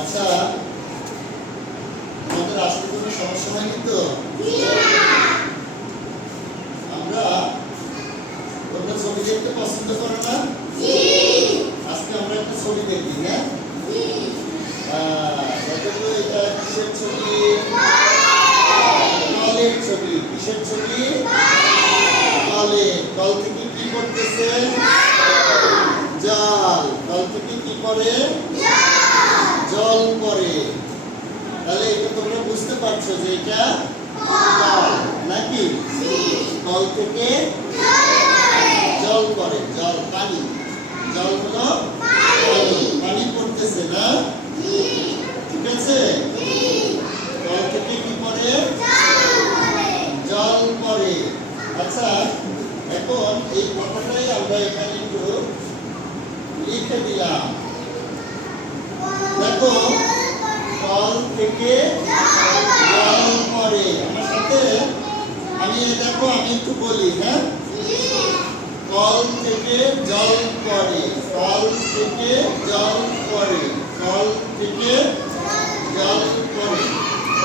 আচ্ছা, আমাদের আসলে কোনো সমস্যা হয়নি তো? আমরা তোমরা ছবি দেখতে পছন্দ করো না? আজকে আমরা একটা ছবি দেখি, হ্যাঁ? দেখো তো এটা কিসের ছবি? কলের ছবি। কিসের ছবি? কলে। কল থেকে কি করতেছে? জল। কল থেকে কি করে? জল পড়ে। তাহলে এটা তোমরা বুঝতে পারছো যে এটা কল নাকি? কল থেকে জল পড়ে। জল পানি। জল হলো পানি। পানি পড়তেছে না? ঠিক আছে? কল থেকে কি পড়ে? জল পড়ে। আচ্ছা, এখন এই কথাটাই আমরা এখানে একটু লিখে দিলাম। দেখো, কল থেকে জল পড়ে। আমার সাথে দেখো আমি একটু বলি, হ্যাঁ? কল থেকে জল পড়ে। কল থেকে জল পড়ে। কল থেকে জল পড়ে।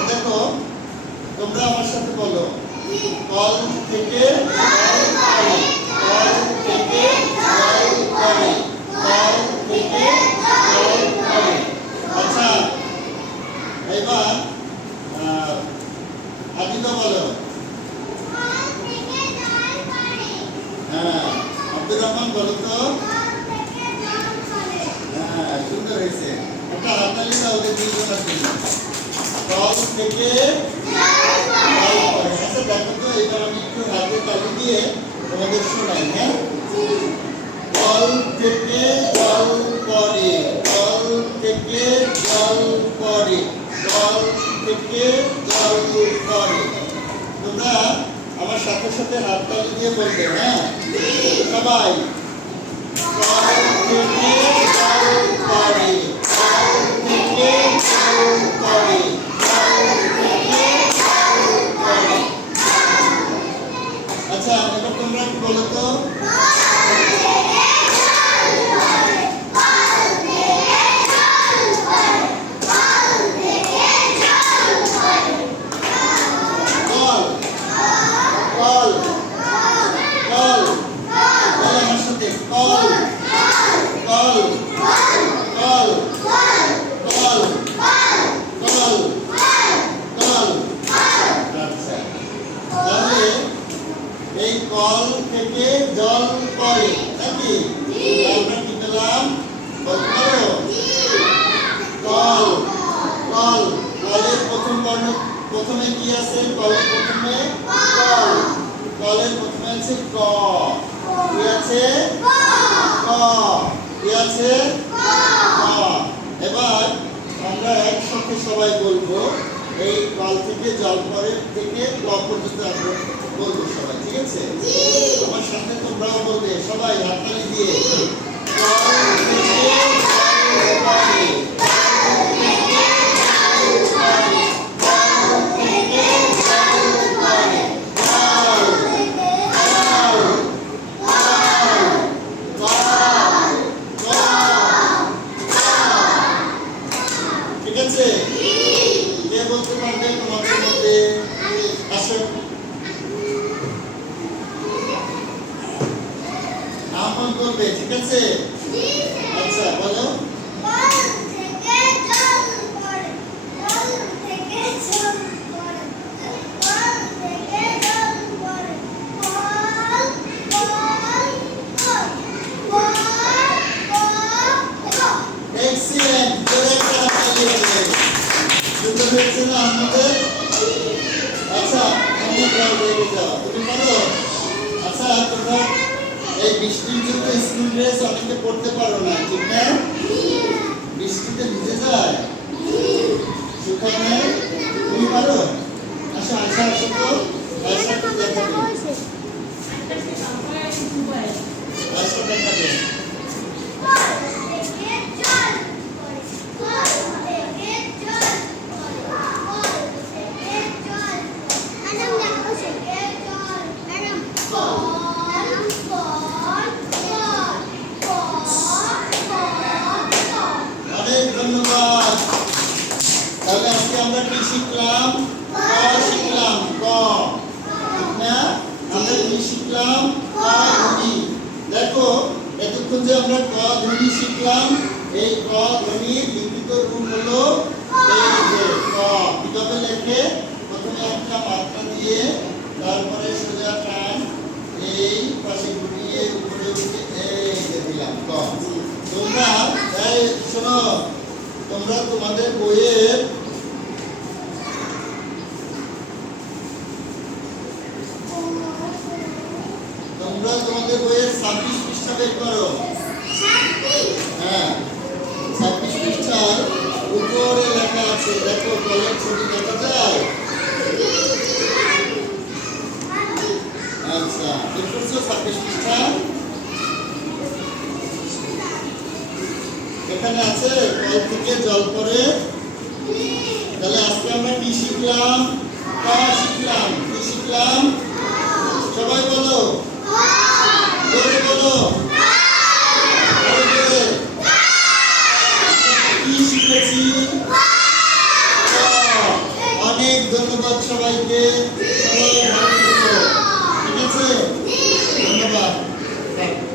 দেখো, তোমরা আমার সাথে বলো, কল থেকে জল পড়ে। কল থেকে জল পড়ে। কল থেকে জল পড়ে। আচ্ছা, এবার আদিতা বলো। হ্যাঁ, আব্দুর রহমান বলো তো। হ্যাঁ, সুন্দর হয়েছে। একটা হাততালি দাও ওদের দুইজনের জন্য। কল থেকে জল পড়ে। আচ্ছা, দেখো তো, এবার আমি একটু হাতে তালি দিয়ে তোমাদের শোনাই, হ্যাঁ? কল থেকে জল পড়ে। কল থেকে জল পড়ে। কল থেকে জল পড়ে। তোমরা আমার সাথে সাথে হাততালি দিয়ে বলবে, হ্যাঁ? সবাই। কল থেকে জল পড়ে। কল থেকে জল পড়ে। কল থেকে জল পড়ে। আচ্ছা, এবার তোমরা কি বলো তো? এই কল থেকে জল পড়ে নাকি? আমরা কি পেলাম? বলতে পারো? কল। কল। কলের প্রথম বর্ণ প্রথমে কি আছে? কলের প্রথমে কল। কলের প্রথমে আছে ক। কি আছে? ক। কি আছে? ক। এবার আমরা একসাথে সবাই বলবো, এই কল থেকে জল পড়ে থেকে ক পর্যন্ত আমরা বলবো সবাই, ঠিক আছে? আমার সাথে তোমরাও বলবে, সবাই হাততালি দিয়ে। কল থেকে জল পড়ে। কল থেকে জল পড়ে। কল থেকে জল পড়ে। কল। কল। কল। কল। ঠিক আছে? কে বলতে পারবে তোমাদের মধ্যে? আসো, আমার বলবে, ঠিক আছে? আচ্ছা, বলো। এক্সিলেন্ট। জোরে একটা হাততালি হবে। সুন্দর হয়েছে না আমাদের? আচ্ছা, তোমরা রেডি যাও। তুমি পারো? আচ্ছা, তোমরা এই বৃষ্টির জন্য স্কুল ড্রেস অনেকে পড়তে পারো না, ঠিক না? বৃষ্টিতে ভিজে যায়, শুকায় না। তুমি পারো? আচ্ছা, আচ্ছা, আসো তো। আচ্ছা, একটু দেখাবে। আচ্ছা, দেখাবে। অনেক আমরা কি শিখলাম? ক শিখলাম, ক। ঠিক না? আমরা কি শিখলাম? ক ধ্বনি। দেখো এতক্ষণ যে আমরা ক ধ্বনি শিখলাম, এই ক ধ্বনির লিখিত রূপ হলো এই যে ক। কিভাবে লেখে? প্রথমে একটা মাত্রা দিয়ে তারপরে সোজা টান এই পাশে ঘুরিয়ে উপরে উঠে এই যে দিলাম ক। তোমরা এই শোনো, তোমরা তোমাদের বইয়ের তোমরা তোমাদের বইয়ের 26 পৃষ্ঠা বের করো। হ্যাঁ, 26 পৃষ্ঠার উপরে লেখা আছে, দেখো কলের ছবি দেখা যায়। আচ্ছা, বের করছো 26 পৃষ্ঠা? এখানে আছে কল থেকে জল পড়ে। তাহলে আজকে আমরা কি শিখলাম? ক শিখলাম। কি শিখলাম? সবাই বলো, জোরে বলো। জোরে জোরে। কি শিখেছি? ক। অনেক ধন্যবাদ সবাইকে। সবাই ভালো থেকো। ঠিক আছে? ধন্যবাদ।